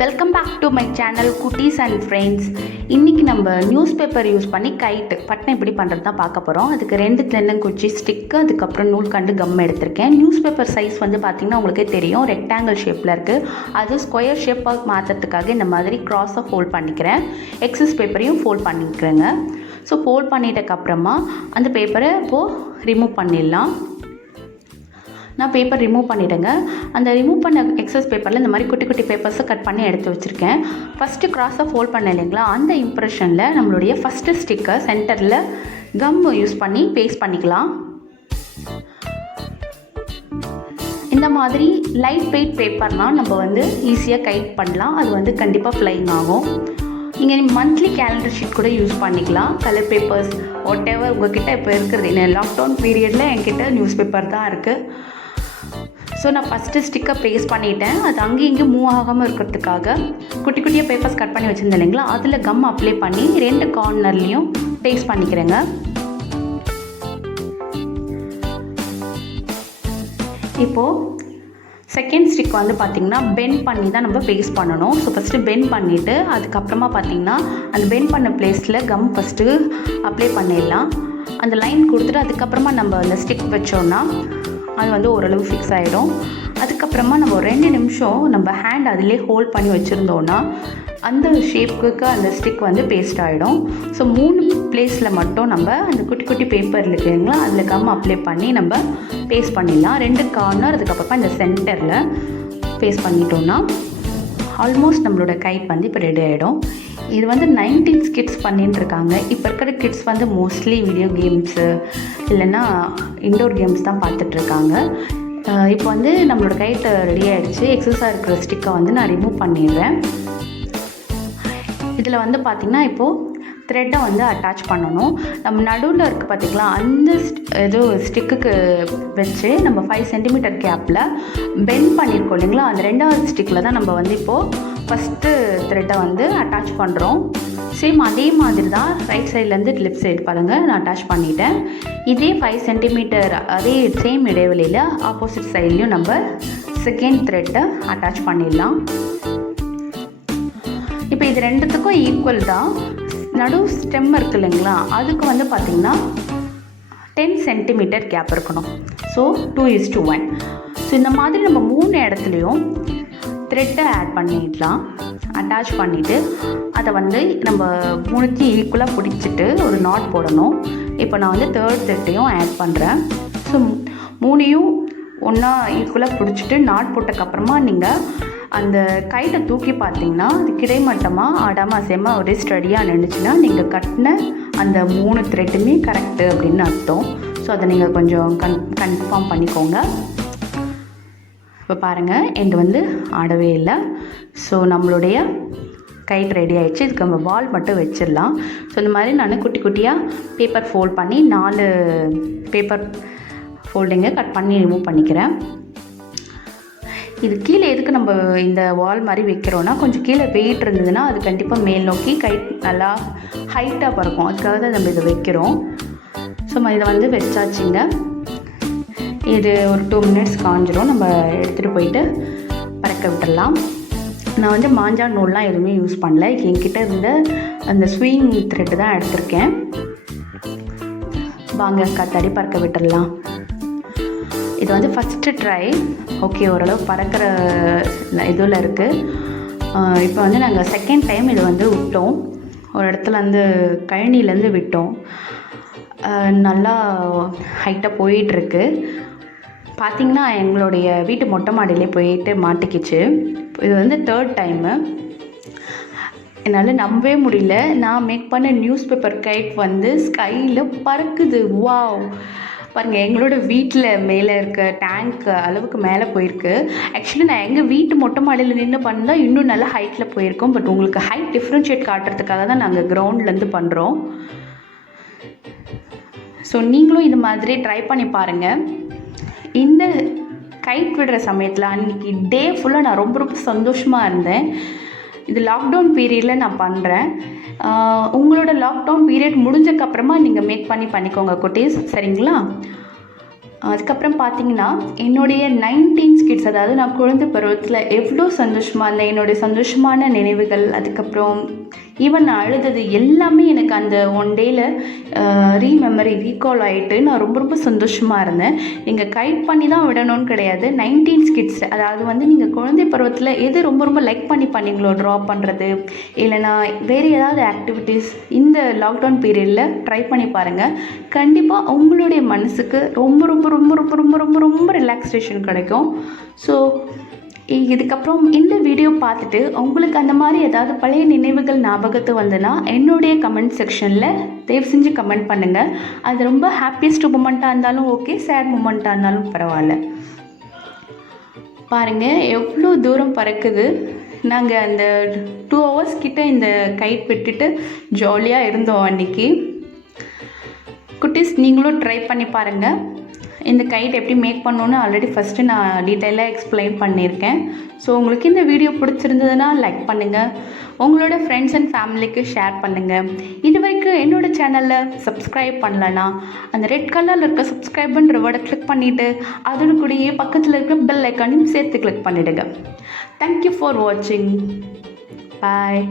Welcome back to my channel குட்டீஸ் and friends. இன்றைக்கி நம்ம நியூஸ் பேப்பர் யூஸ் பண்ணி கைட்டு பட்டம் எப்படி பண்ணுறது தான் பார்க்க போகிறோம். அதுக்கு 2 தென்னங்குச்சி ஸ்டிக்கு, அதுக்கப்புறம் நூல்கண்டு கம் எடுத்திருக்கேன். நியூஸ் பேப்பர் சைஸ் வந்து பார்த்திங்கன்னா உங்களுக்கே தெரியும், ரெக்டாங்கிள் ஷேப்பில் இருக்குது. அது ஸ்கொயர் ஷேப்பாக மாற்றுறதுக்காக இந்த மாதிரி க்ராஸாக ஃபோல்ட் பண்ணிக்கிறேன். எக்ஸஸ் பேப்பரையும் ஃபோல்ட் பண்ணிக்கிறேங்க. ஸோ ஃபோல்ட் பண்ணிட்டதுக்கப்புறமா அந்த பேப்பரை இப்போது ரிமூவ் பண்ணிடலாம். நான் பேப்பர் ரிமூவ் பண்ணிவிடுங்க. அந்த ரிமூவ் பண்ண எக்ஸஸ் பேப்பரில் இந்த மாதிரி குட்டி குட்டி பேப்பர்ஸை கட் பண்ணி எடுத்து வச்சுருக்கேன். ஃபஸ்ட்டு க்ராஸாக ஃபோல்ட் பண்ண இல்லைங்களா, அந்த இம்ப்ரெஷனில் நம்மளுடைய ஃபஸ்ட்டு ஸ்டிக்கை சென்டரில் கம் யூஸ் பண்ணி பேஸ்ட் பண்ணிக்கலாம். இந்த மாதிரி லைட் வெயிட் பேப்பர்னால் நம்ம வந்து ஈஸியாக கைட் பண்ணலாம். அது வந்து கண்டிப்பாக ஃப்ளைங் ஆகும். நீங்கள் மந்த்லி கேலண்டர் ஷீட் கூட யூஸ் பண்ணிக்கலாம். கலர் பேப்பர்ஸ் வாட் எவர் உங்கள்கிட்ட இப்போ இருக்கிறது. என்ன லாக்டவுன் பீரியடில் என்கிட்ட நியூஸ் பேப்பர் தான் இருக்குது. ஸோ நான் ஃபஸ்ட்டு ஸ்டிக்கை பேஸ்ட் பண்ணிவிட்டேன். அது அங்கேயும் இங்கேயும் மூவ் ஆகாமல் இருக்கிறதுக்காக குட்டி குட்டியாக பேப்பர்ஸ் கட் பண்ணி வச்சுருந்தேன் இல்லைங்களா, அதில் கம் அப்ளை பண்ணி 2 கார்னர்லேயும் பேஸ்ட் பண்ணிக்கிறேங்க. இப்போது செகண்ட் ஸ்டிக் வந்து பார்த்திங்கன்னா பெண்ட் பண்ணி தான் நம்ம பேஸ்ட் பண்ணணும். ஸோ ஃபஸ்ட்டு பெண்ட் பண்ணிவிட்டு அதுக்கப்புறமா பார்த்திங்கன்னா அந்த பெண்ட் பண்ண பிளேஸில் கம் ஃபஸ்ட்டு அப்ளை பண்ணிடலாம். அந்த லைன் கொடுத்துட்டு அதுக்கப்புறமா நம்ம அந்த ஸ்டிக் வச்சோன்னா அது வந்து ஓரளவு ஃபிக்ஸ் ஆகிடும். அதுக்கப்புறமா நம்ம 2 நிமிஷம் நம்ம ஹேண்ட் அதிலே ஹோல்ட் பண்ணி வச்சுருந்தோன்னா அந்த ஷேப்புக்கு அந்த ஸ்டிக் வந்து பேஸ்ட் ஆகிடும். ஸோ 3 பிளேஸில் மட்டும் நம்ம அந்த குட்டி குட்டி பேப்பர் இருக்குங்களா, அதில் கம் அப்ளை பண்ணி நம்ம பேஸ்ட் பண்ணிடலாம். 2 கார்னர் அதுக்கப்புறமா இந்த சென்டரில் பேஸ்ட் பண்ணிட்டோன்னா ஆல்மோஸ்ட் நம்மளோட கைட் வந்து இப்போ ரெடி ஆகிடும். இது வந்து 90's கிட்ஸ் பண்ணிட்டு இருக்காங்க. இப்போ இருக்கிற கிட்ஸ் வந்து மோஸ்ட்லி வீடியோ கேம்ஸு இல்லைன்னா இன்டோர் கேம்ஸ் தான் பார்த்துட்ருக்காங்க. இப்போ வந்து நம்மளோட கைட்டு ரெடி ஆகிடுச்சு. எக்ஸஸாக இருக்கிற ஸ்டிக்கை வந்து நான் ரிமூவ் பண்ணிடுறேன். இதில் வந்து பார்த்திங்கன்னா இப்போது த்ரெட்டை வந்து அட்டாச் பண்ணணும். நம்ம நடுவில் இருக்குது பார்த்திங்களா, அந்த ஸ்டிக்குக்கு வச்சு நம்ம 5 சென்டிமீட்டர் கேப்பில் பெண்ட் பண்ணியிருக்கோம் இல்லைங்களா, அந்த 2வது ஸ்டிக்கில் தான் நம்ம வந்து இப்போது ஃபஸ்ட்டு த்ரெட்டை வந்து அட்டாச் பண்ணுறோம். சேம் அதே மாதிரி தான் ரைட் சைட்லேருந்து லெஃப்ட் சைடு பாருங்கள் நான் அட்டாச் பண்ணிட்டேன். இதே 5 சென்டிமீட்டர் அதே சேம் இடைவெளியில் ஆப்போசிட் சைட்லேயும் நம்ம செகண்ட் த்ரெட்டை அட்டாச் பண்ணிடலாம். இப்போ இது 2த்துக்கும் ஈக்குவல் தான். நடு ஸ்டெம் இருக்குது இல்லைங்களா, அதுக்கு வந்து பார்த்திங்கன்னா 10 சென்டிமீட்டர் கேப் இருக்கணும். ஸோ 2:1. ஸோ இந்த மாதிரி நம்ம 3 இடத்துலையும் த்ரெட்டை ஆட் பண்ணிடலாம். அட்டாச் பண்ணிவிட்டு அதை வந்து நம்ம 3த்தையும் ஈக்குவலாக பிடிச்சிட்டு ஒரு நாட் போடணும். இப்போ நான் வந்து 3rd த்ரெட்டையும் ஆட் பண்ணுறேன். ஸோ 3ஐயும் ஒன்றா ஈக்குவலாக பிடிச்சிட்டு நாட் போட்டதுக்கப்புறமா நீங்கள் அந்த கைட்டை தூக்கி பார்த்தீங்கன்னா அது கிடைமட்டமாக ஆடாமல் அசையமாக ஒரே ஸ்டடியாக நின்றுச்சுன்னா நீங்கள் கட்டின அந்த 3 த்ரெட்டுமே கரெக்டு அப்படின்னு அர்த்தம். ஸோ அதை நீங்கள் கொஞ்சம் கன்ஃபார்ம் பண்ணிக்கோங்க. இப்போ பாருங்கள், எண்டு வந்து ஆடவே இல்லை. ஸோ நம்மளுடைய கைட் ரெடி ஆகிடுச்சு. இதுக்கு நம்ம பால் மட்டும் வச்சிடலாம். ஸோ இந்த மாதிரி நான் குட்டி குட்டியாக பேப்பர் ஃபோல்ட் பண்ணி 4 பேப்பர் ஃபோல்டிங்கை கட் பண்ணி ரிமூவ் பண்ணிக்கிறேன். இது கீழே எதுக்கு நம்ம இந்த வால் மாதிரி வைக்கிறோன்னா, கொஞ்சம் கீழே வெயிட் இருந்ததுன்னா அது கண்டிப்பாக மேல் நோக்கி கைட் நல்லா ஹைட்டாக பறக்கும். அதுக்காக தான் நம்ம இதை வைக்கிறோம். ஸோ இதை வந்து வச்சாச்சுங்க. இது ஒரு 2 மினிட்ஸ் காஞ்சிரும். நம்ம எடுத்துகிட்டு போயிட்டு பறக்க விட்டுடலாம். நான் வந்து மாஞ்சா நூல்லாம் எதுவுமே யூஸ் பண்ணல. என்கிட்ட இருந்த அந்த ஸ்விங் த்ரெட்டு தான் எடுத்திருக்கேன். வாங்க காத்தாடி பறக்க விட்டுடலாம். இது வந்து ஃபஸ்ட்டு ட்ரை. ஓகே, ஓரளவு பறக்கிற இதில் இருக்குது. இப்போ வந்து நாங்கள் செகண்ட் டைம் இது வந்து விட்டோம். ஒரு இடத்துலேருந்து கழனிலேருந்து விட்டோம். நல்லா ஹைட்டாக போயிட்டுருக்கு. பார்த்திங்கன்னா எங்களுடைய வீட்டு மொட்டை மாடியிலே போயிட்டு மாட்டிக்கிச்சு. இது வந்து 3rd டைமு. என்னால் நம்பவே முடியல. நான் மேக் பண்ண நியூஸ் பேப்பர் கைட் வந்து ஸ்கையில் பறக்குது. வாவ் பாருங்கள், எங்களோட வீட்டில் மேலே இருக்க டேங்க் அளவுக்கு மேலே போயிருக்கு. ஆக்சுவலி நான் எங்கள் வீட்டு மொட்டை மாடியில் நின்று பண்ணால் இன்னும் நல்லா ஹைட்டில் போயிருக்கோம். பட் உங்களுக்கு ஹைட் டிஃப்ரென்ஷியேட் காட்டுறதுக்காக தான் நாங்கள் கிரவுண்ட்லேருந்து பண்ணுறோம். ஸோ நீங்களும் இது மாதிரி ட்ரை பண்ணி பாருங்கள். இந்த கைட் விடுற சமயத்தில் அன்றைக்கி டே ஃபுல்லாக நான் ரொம்ப ரொம்ப சந்தோஷமாக இருந்தேன். இது லாக்டவுன் பீரியடில் நான் பண்ணுறேன். உங்களோட லாக்டவுன் பீரியட் முடிஞ்சக்கப்புறமா நீங்கள் மேக் பண்ணிக்கோங்க குட்டீஸ், சரிங்களா? அதுக்கப்புறம் பார்த்தீங்கன்னா என்னுடைய 90s கிட்ஸ், அதாவது நான் குழந்தை பருவத்தில் எவ்வளோ சந்தோஷமாக இருந்தேன், என்னுடைய சந்தோஷமான நினைவுகள், அதுக்கப்புறம் ஈவன் நான் அழுதது எல்லாமே எனக்கு அந்த ஒன் டேயில் ரீகால் ஆகிட்டு நான் ரொம்ப ரொம்ப சந்தோஷமாக இருந்தேன். நீங்கள் கைட் பண்ணி தான் விடணும்னு கிடையாது. 90s கிட்ஸ், அதாவது வந்து நீங்கள் குழந்தை பருவத்தில் எது ரொம்ப ரொம்ப லைக் பண்ணி பண்ணீங்களோ, ட்ரா பண்ணுறது இல்லைனா வேறு ஏதாவது ஆக்டிவிட்டீஸ் இந்த லாக்டவுன் பீரியடில் ட்ரை பண்ணி பாருங்கள். கண்டிப்பாக உங்களுடைய மனசுக்கு ரொம்ப ரொம்ப ரொம்ப ரொம்ப ரொம்ப ரொம்ப ரொம்ப ரிலாக்ஸேஷன் கிடைக்கும். ஸோ இதுக்கப்புறம் இந்த வீடியோ பார்த்துட்டு உங்களுக்கு அந்த மாதிரி ஏதாவது பழைய நினைவுகள் ஞாபகத்து வந்துன்னா என்னுடைய கமெண்ட் செக்ஷனில் தயவு செஞ்சு கமெண்ட் பண்ணுங்கள். அது ரொம்ப ஹாப்பியஸ்ட் மூமெண்ட்டாக இருந்தாலும் ஓகே, சேட் மூமெண்ட்டாக இருந்தாலும் பரவாயில்ல. பாருங்கள் எவ்வளோ தூரம் பறக்குது. நாங்கள் அந்த 2 hours கிட்ட இந்த கைட் விட்டுட்டு ஜாலியாக இருந்தோம் அன்றைக்கி. குட்டீஸ், நீங்களும் ட்ரை பண்ணி பாருங்கள். இந்த கைட் எப்படி மேக் பண்ணணுன்னு ஆல்ரெடி ஃபஸ்ட்டு நான் டீட்டெயிலாக எக்ஸ்பிளைன் பண்ணியிருக்கேன். ஸோ உங்களுக்கு இந்த வீடியோ பிடிச்சிருந்ததுன்னா லைக் பண்ணுங்கள், உங்களோட ஃப்ரெண்ட்ஸ் அண்ட் ஃபேமிலிக்கு ஷேர் பண்ணுங்கள். இது வரைக்கும் என்னோடய சேனலில் சப்ஸ்கிரைப் பண்ணலன்னா அந்த ரெட் கலரில் இருக்க சப்ஸ்கிரைப்ன்ற வேர்டை கிளிக் பண்ணிவிட்டு அதோட கூடயே பக்கத்தில் இருக்கிற பெல் ஐக்கானையும் சேர்த்து கிளிக் பண்ணிவிடுங்க. தேங்க்யூ ஃபார் வாட்சிங். பாய்.